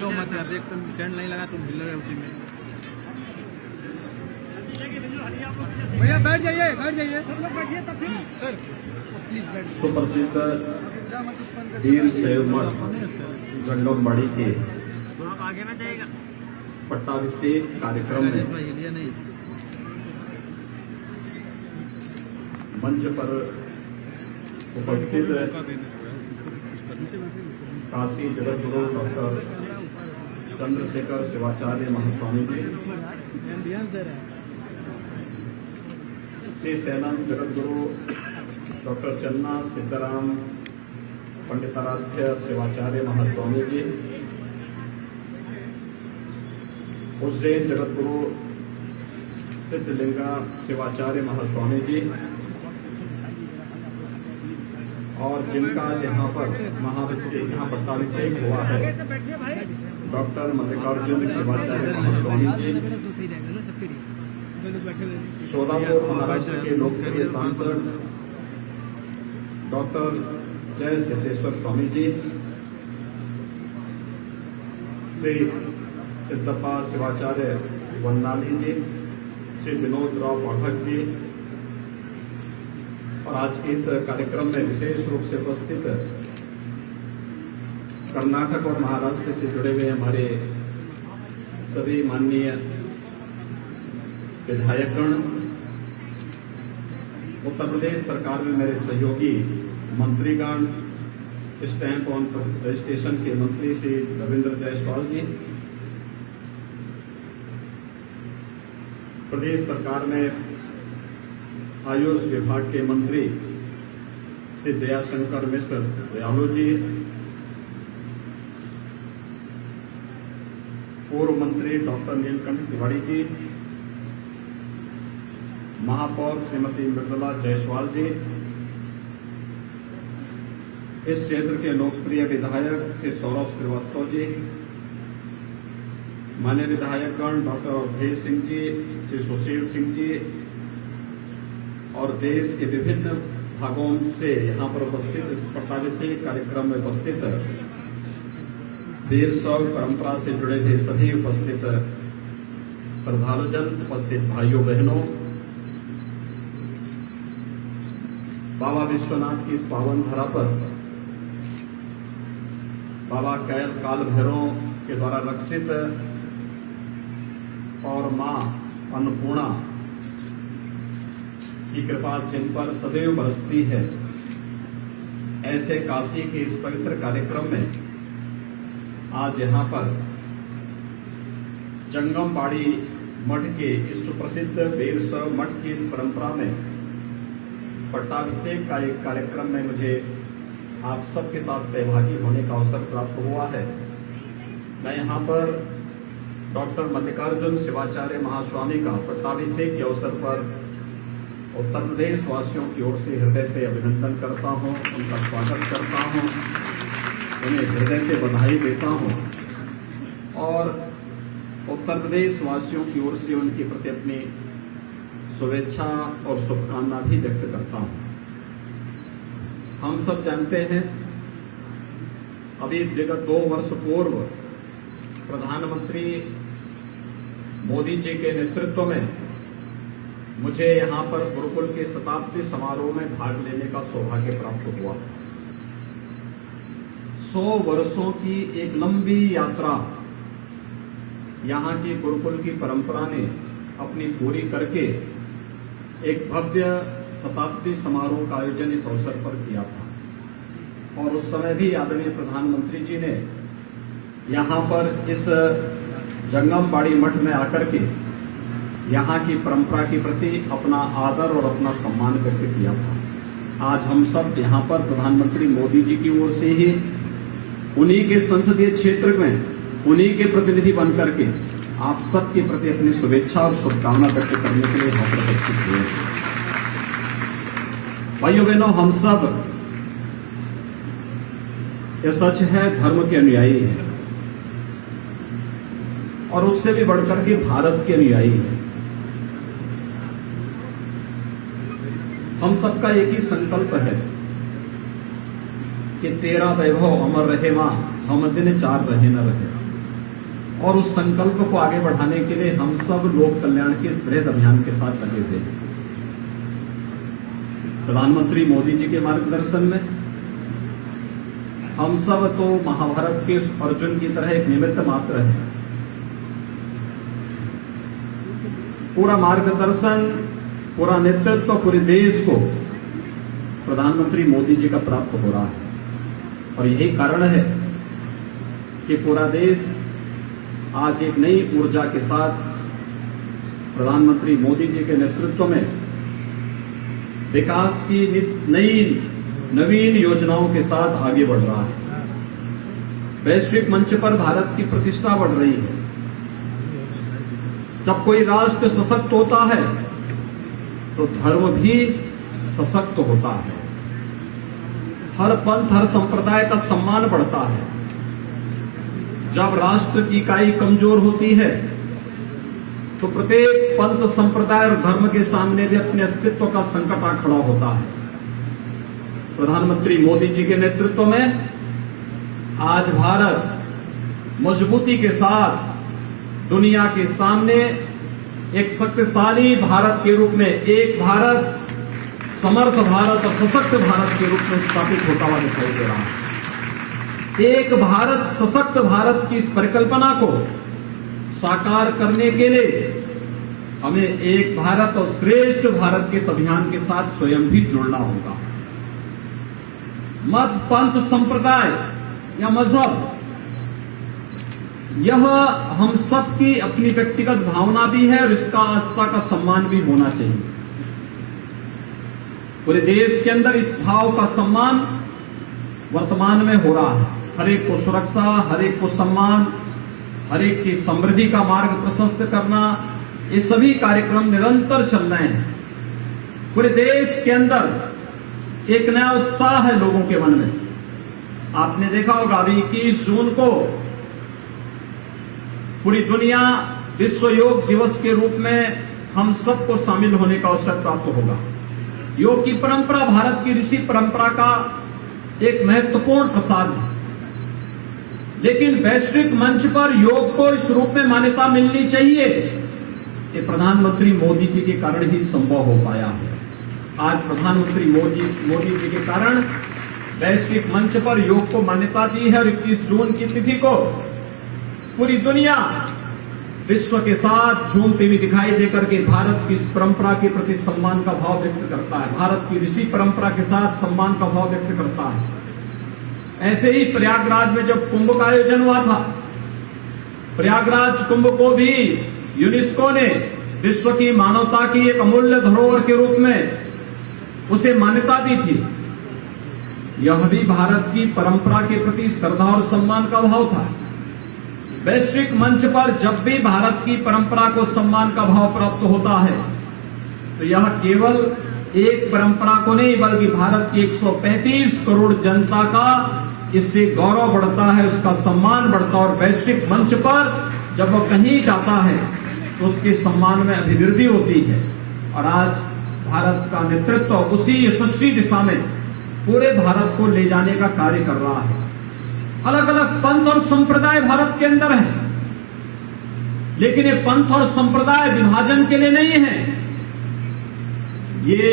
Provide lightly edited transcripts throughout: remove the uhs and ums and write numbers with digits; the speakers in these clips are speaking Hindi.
हिलो मत यार, देख तुम स्टैंड नहीं लगा, तुम हिल रहे हो उसी में। भैया बैठ जाइए, बैठ जाइए, सब लोग बैठिए तब फिर सर प्लीज बैठ। सुप्रसिद्ध वीर शैव मठ जंडोमबाड़ी के आगे ना जाएगा पट्टाभिषेक कार्यक्रम में मंच पर उपस्थित काशी जगतगुरु डॉक्टर चंद्रशेखर शिवाचार्य महास्वामी जी, श्री सेनम जगतगुरु डॉक्टर चन्ना सिद्धराम पंडिताराध्य शिवाचार्य महास्वामी जी, उज्जैन जगतगुरु सिद्धलिंगा शिवाचार्य महास्वामी जी, और जिनका यहाँ पर महाभिषेक यहाँ पट्टाभिषेक हुआ है डॉक्टर मल्लिकार्जुन शिवाचार्य महास्वामी जी, सोलापुर महाराष्ट्र के लोकप्रिय सांसद डॉक्टर जय सिद्धेश्वर स्वामी जी, श्री सिद्धप्पा शिवाचार्य वन्नाली जी, श्री विनोद राव पाठक जी, और आज के इस कार्यक्रम में विशेष रूप से उपस्थित कर्नाटक और महाराष्ट्र से जुड़े हुए हमारे सभी माननीय विधायकगण, उत्तर प्रदेश सरकार में मेरे सहयोगी मंत्रीगण, स्टैंप ऑन रजिस्ट्रेशन के मंत्री श्री रविंद्र जायसवाल जी, प्रदेश सरकार में आयुष विभाग के मंत्री श्री दयाशंकर मिश्र दयालु जी, पूर्व मंत्री डॉक्टर नीलकंठ तिवारी जी, महापौर श्रीमती मृदुला जायसवाल जी, इस क्षेत्र के लोकप्रिय विधायक श्री सौरभ श्रीवास्तव जी, माननीय विधायकगण डॉक्टर अवधेश सिंह जी, श्री सुशील सिंह जी, और देश के विभिन्न भागों से यहाँ पर उपस्थित इस पट्टाभिषेक कार्यक्रम में उपस्थित वीर शैव परंपरा से जुड़े हुए सभी उपस्थित श्रद्धालुजन, उपस्थित भाइयों बहनों, बाबा विश्वनाथ की इस पावन धरा पर बाबा कैल काल भैरव के द्वारा रक्षित और मां अन्नपूर्णा की कृपा जिन पर सदैव बरसती है, ऐसे काशी के इस पवित्र कार्यक्रम में आज यहाँ पर जंगमबाड़ी मठ के इस सुप्रसिद्ध वीर शैव मठ की इस परंपरा में पट्टाभिषेक का एक कार्यक्रम में मुझे आप सबके साथ सहभागी होने का अवसर प्राप्त हुआ है। मैं यहाँ पर डॉक्टर मल्लिकार्जुन शिवाचार्य महास्वामी का पट्टाभिषेक के अवसर पर उत्तर प्रदेश वासियों की ओर से हृदय से अभिनंदन करता हूं, उनका स्वागत करता हूं, उन्हें हृदय से बधाई देता हूं और उत्तर प्रदेश वासियों की ओर से उनके प्रति अपनी शुभेच्छा और शुभकामना भी व्यक्त करता हूं। हम सब जानते हैं, अभी विगत 2 वर्ष पूर्व प्रधानमंत्री मोदी जी के नेतृत्व में मुझे यहाँ पर गुरुकुल के शताब्दी समारोह में भाग लेने का सौभाग्य प्राप्त हुआ। 100 वर्षों की एक लंबी यात्रा यहाँ की गुरुकुल की परंपरा ने अपनी पूरी करके एक भव्य शताब्दी समारोह का आयोजन इस अवसर पर किया था और उस समय भी आदरणीय प्रधानमंत्री जी ने यहाँ पर इस जंगमबाड़ी मठ में आकर के यहाँ की परंपरा के प्रति अपना आदर और अपना सम्मान व्यक्त किया था। आज हम सब यहाँ पर प्रधानमंत्री मोदी जी की ओर से ही उन्हीं के संसदीय क्षेत्र में उन्हीं के प्रतिनिधि बनकर के आप सबके प्रति अपनी शुभेच्छा और शुभकामना व्यक्त करने के लिए यहाँ पर उपस्थित हुए। भाइयों बहनों, हम सब ये सच है धर्म के अनुयायी हैं और उससे भी बढ़कर के भारत के अनुयायी हैं। हम सबका एक ही संकल्प है कि तेरा वैभव अमर रहे मां, हम दिन 4 रहे न रहे। और उस संकल्प को आगे बढ़ाने के लिए हम सब लोक कल्याण के इस बृहद अभियान के साथ लगे हुए हैं। प्रधानमंत्री मोदी जी के मार्गदर्शन में हम सब तो महाभारत के उस अर्जुन की तरह एक निमित्त मात्र है। पूरा मार्गदर्शन, पूरा नेतृत्व पूरे देश को प्रधानमंत्री मोदी जी का प्राप्त हो रहा है और यही कारण है कि पूरा देश आज एक नई ऊर्जा के साथ प्रधानमंत्री मोदी जी के नेतृत्व में विकास की नवीन योजनाओं के साथ आगे बढ़ रहा है। वैश्विक मंच पर भारत की प्रतिष्ठा बढ़ रही है। जब कोई राष्ट्र सशक्त होता है तो धर्म भी सशक्त होता है। हर पंथ, हर संप्रदाय का सम्मान बढ़ता है। जब राष्ट्र की इकाई कमजोर होती है तो प्रत्येक पंथ, संप्रदाय और धर्म के सामने भी अपने अस्तित्व का संकट आ खड़ा होता है। प्रधानमंत्री मोदी जी के नेतृत्व में आज भारत मजबूती के साथ दुनिया के सामने एक शक्तिशाली भारत के रूप में, एक भारत, समर्थ भारत और सशक्त भारत के रूप में स्थापित होता हुआ दिखाई दे रहा है। एक भारत, सशक्त भारत की इस परिकल्पना को साकार करने के लिए हमें एक भारत और श्रेष्ठ भारत के इस अभियान के साथ स्वयं भी जुड़ना होगा। मत, पंथ, संप्रदाय या मजहब, यह हम सबकी अपनी व्यक्तिगत भावना भी है और इसका आस्था का सम्मान भी होना चाहिए। पूरे देश के अंदर इस भाव का सम्मान वर्तमान में हो रहा है। हर एक को सुरक्षा, हर एक को सम्मान, हर एक की समृद्धि का मार्ग प्रशस्त करना, ये सभी कार्यक्रम निरंतर चल रहे हैं। पूरे देश के अंदर एक नया उत्साह है लोगों के मन में। आपने देखा होगा अभी 21 जून को पूरी दुनिया विश्व योग दिवस के रूप में हम सबको शामिल होने का अवसर प्राप्त होगा। योग की परंपरा भारत की ऋषि परंपरा का एक महत्वपूर्ण प्रसाद है, लेकिन वैश्विक मंच पर योग को इस रूप में मान्यता मिलनी चाहिए, ये प्रधानमंत्री मोदी जी के कारण ही संभव हो पाया है। आज प्रधानमंत्री मोदी जी के कारण वैश्विक मंच पर योग को मान्यता दी है और 21 जून की तिथि को पूरी दुनिया विश्व के साथ झूमती हुई दिखाई देकर के भारत की इस परंपरा के प्रति सम्मान का भाव व्यक्त करता है, भारत की ऋषि परंपरा के साथ सम्मान का भाव व्यक्त करता है। ऐसे ही प्रयागराज में जब कुंभ का आयोजन हुआ था, प्रयागराज कुंभ को भी यूनेस्को ने विश्व की मानवता की एक अमूल्य धरोहर के रूप में उसे मान्यता दी थी। यह भी भारत की परंपरा के प्रति श्रद्धा और सम्मान का भाव था। वैश्विक मंच पर जब भी भारत की परंपरा को सम्मान का भाव प्राप्त होता है तो यह केवल एक परंपरा को नहीं बल्कि भारत की 135 करोड़ जनता का इससे गौरव बढ़ता है, उसका सम्मान बढ़ता है और वैश्विक मंच पर जब वह कहीं जाता है तो उसके सम्मान में अभिवृद्धि होती है। और आज भारत का नेतृत्व उसी यशस्वी दिशा में पूरे भारत को ले जाने का कार्य कर रहा है। अलग अलग पंथ और संप्रदाय भारत के अंदर है, लेकिन ये पंथ और संप्रदाय विभाजन के लिए नहीं है, ये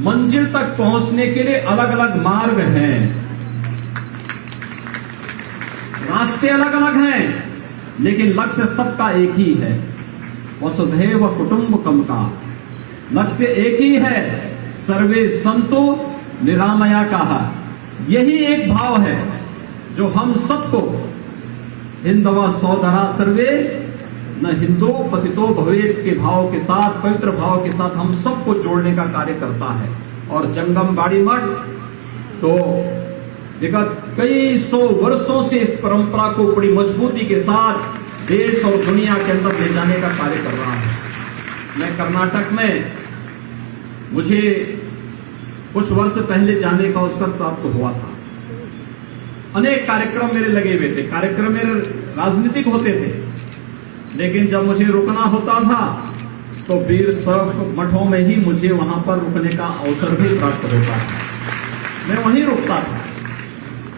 मंजिल तक पहुंचने के लिए अलग अलग मार्ग हैं, रास्ते अलग अलग हैं, लेकिन लक्ष्य सबका एक ही है, वसुधैव कुटुंबकम का लक्ष्य एक ही है, सर्वे संतो निरामया कहा। यही एक भाव है जो हम सबको हिंदवा सौधरा सर्वे न हिंदू पतितो भवेत के भाव के साथ, पवित्र भाव के साथ हम सबको जोड़ने का कार्य करता है। और जंगम बाड़ी मठ तो विगत कई सौ वर्षों से इस परंपरा को बड़ी मजबूती के साथ देश और दुनिया के अंदर ले जाने का कार्य कर रहा है। मैं कर्नाटक में मुझे कुछ वर्ष पहले जाने का अवसर प्राप्त हुआ था। अनेक कार्यक्रम मेरे लगे हुए थे, कार्यक्रम मेरे राजनीतिक होते थे, लेकिन जब मुझे रुकना होता था तो वीर सब मठों में ही मुझे वहां पर रुकने का अवसर भी प्राप्त होता था। मैं वहीं रुकता था,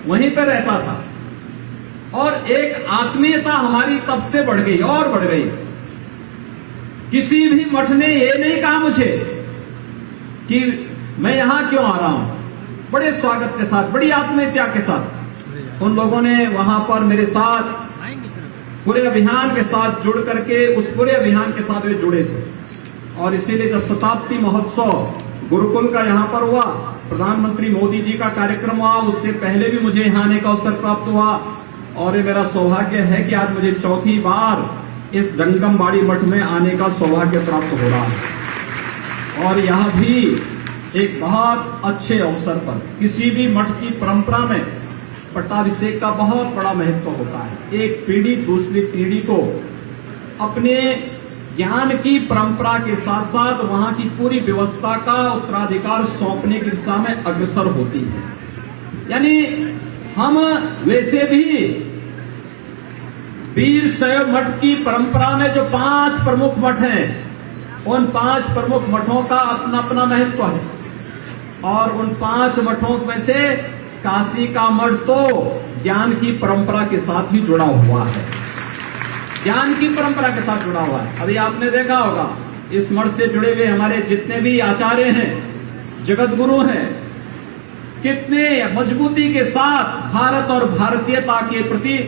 वहीं पर रहता था और एक आत्मीयता हमारी तब से बढ़ गई और बढ़ गई। किसी भी मठ ने ये नहीं कहा मुझे कि मैं यहां क्यों आ रहा हूं, बड़े स्वागत के साथ, बड़ी आत्मीयता के साथ उन लोगों ने वहां पर मेरे साथ पूरे अभियान के साथ जुड़ करके उस पूरे अभियान के साथ वे जुड़े थे। और इसीलिए जब शताब्दी महोत्सव गुरुकुल का यहां पर हुआ, प्रधानमंत्री मोदी जी का कार्यक्रम हुआ, उससे पहले भी मुझे यहां आने का अवसर प्राप्त हुआ। और ये मेरा सौभाग्य है कि आज मुझे चौथी बार इस जंगमबाड़ी मठ में आने का सौभाग्य प्राप्त हो रहा है। और यह भी एक बहुत अच्छे अवसर पर, किसी भी मठ की परंपरा में पट्टाभिषेक का बहुत बड़ा महत्व होता है। एक पीढ़ी दूसरी पीढ़ी को अपने ज्ञान की परंपरा के साथ साथ वहां की पूरी व्यवस्था का उत्तराधिकार सौंपने की दिशा में अग्रसर होती है। यानी हम वैसे भी वीर शैव मठ की परंपरा में जो 5 प्रमुख मठ हैं, उन 5 प्रमुख मठों का अपना अपना महत्व है। और उन 5 मठों में से काशी का मठ तो ज्ञान की परंपरा के साथ ही जुड़ा हुआ है, ज्ञान की परंपरा के साथ जुड़ा हुआ है। अभी आपने देखा होगा इस मठ से जुड़े हुए हमारे जितने भी आचार्य हैं, जगत गुरु हैं, कितने मजबूती के साथ भारत और भारतीयता के प्रति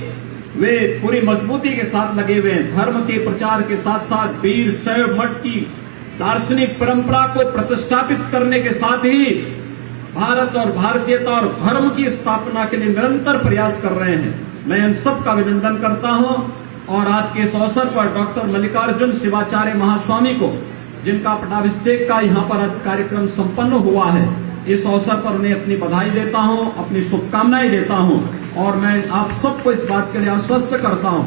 वे पूरी मजबूती के साथ लगे हुए हैं। धर्म के प्रचार के साथ साथ वीर शैव मठ की दार्शनिक परंपरा को प्रतिष्ठापित करने के साथ ही भारत और भारतीयता और धर्म की स्थापना के लिए निरंतर प्रयास कर रहे हैं। मैं इन सबका अभिनंदन करता हूं। और आज के इस अवसर पर डॉक्टर मल्लिकार्जुन शिवाचार्य महास्वामी को, जिनका पट्टाभिषेक का यहां पर कार्यक्रम संपन्न हुआ है, इस अवसर पर उन्हें अपनी बधाई देता हूं, अपनी शुभकामनाएं देता हूं। और मैं आप सबको इस बात के लिए आश्वस्त करता हूं,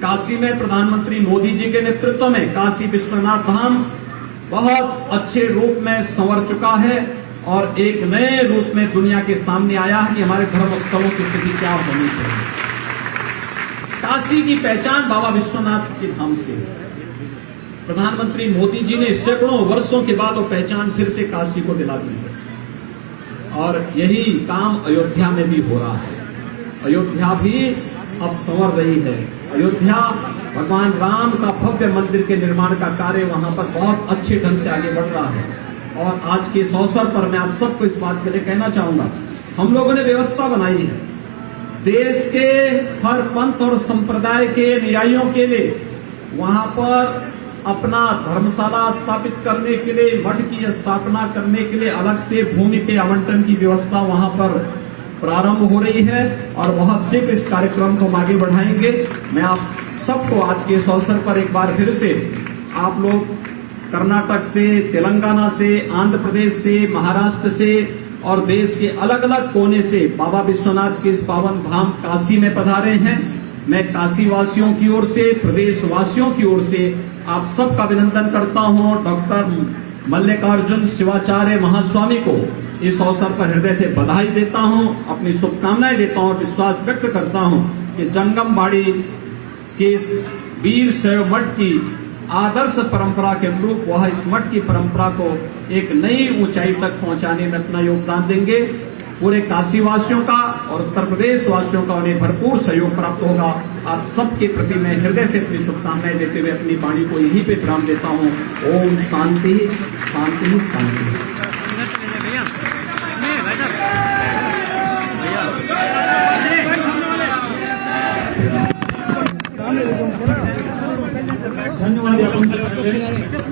काशी में प्रधानमंत्री मोदी जी के नेतृत्व में काशी विश्वनाथ धाम बहुत अच्छे रूप में संवर चुका है और एक नए रूप में दुनिया के सामने आया है कि हमारे धर्म स्थलों की स्थिति क्या होनी चाहिए। काशी की पहचान बाबा विश्वनाथ के धाम से है। प्रधानमंत्री मोदी जी ने सैकड़ों वर्षों के बाद वो पहचान फिर से काशी को दिला दी है। और यही काम अयोध्या में भी हो रहा है। अयोध्या भी अब संवर रही है। अयोध्या भगवान राम का भव्य मंदिर के निर्माण का कार्य वहां पर बहुत अच्छे ढंग से आगे बढ़ रहा है। और आज के इस अवसर पर मैं आप सबको इस बात के लिए कहना चाहूंगा, हम लोगों ने व्यवस्था बनाई है देश के हर पंथ और संप्रदाय के अनुयायियों के लिए वहां पर अपना धर्मशाला स्थापित करने के लिए, मठ की स्थापना करने के लिए अलग से भूमि के आवंटन की व्यवस्था वहां पर प्रारंभ हो रही है। और बहुत शीघ्र इस कार्यक्रम को आगे बढ़ाएंगे। मैं आप सबको आज के इस अवसर पर एक बार फिर से, आप लोग कर्नाटक से, तेलंगाना से, आंध्र प्रदेश से, महाराष्ट्र से और देश के अलग अलग कोने से बाबा विश्वनाथ के इस पावन धाम काशी में पधारे हैं। मैं काशी वासियों की ओर से, प्रदेश वासियों की ओर से आप सबका अभिनंदन करता हूं। डॉक्टर मल्लिकार्जुन शिवाचार्य महास्वामी को इस अवसर पर हृदय से बधाई देता हूं, अपनी शुभकामनाएं देता हूं और विश्वास व्यक्त करता हूं कि जंगमबाड़ी के इस वीर शैव मठ की आदर्श परंपरा के अनुरूप वह इस मठ की परंपरा को एक नई ऊंचाई तक पहुंचाने में अपना योगदान देंगे। पूरे काशी वासियों का और उत्तर प्रदेश वासियों का उन्हें भरपूर सहयोग प्राप्त होगा। आप सबके प्रति मैं हृदय से अपनी शुभकामनाएं देते हुए अपनी वाणी को यहीं पे विराम देता हूं। ओम शांति शांति शांति।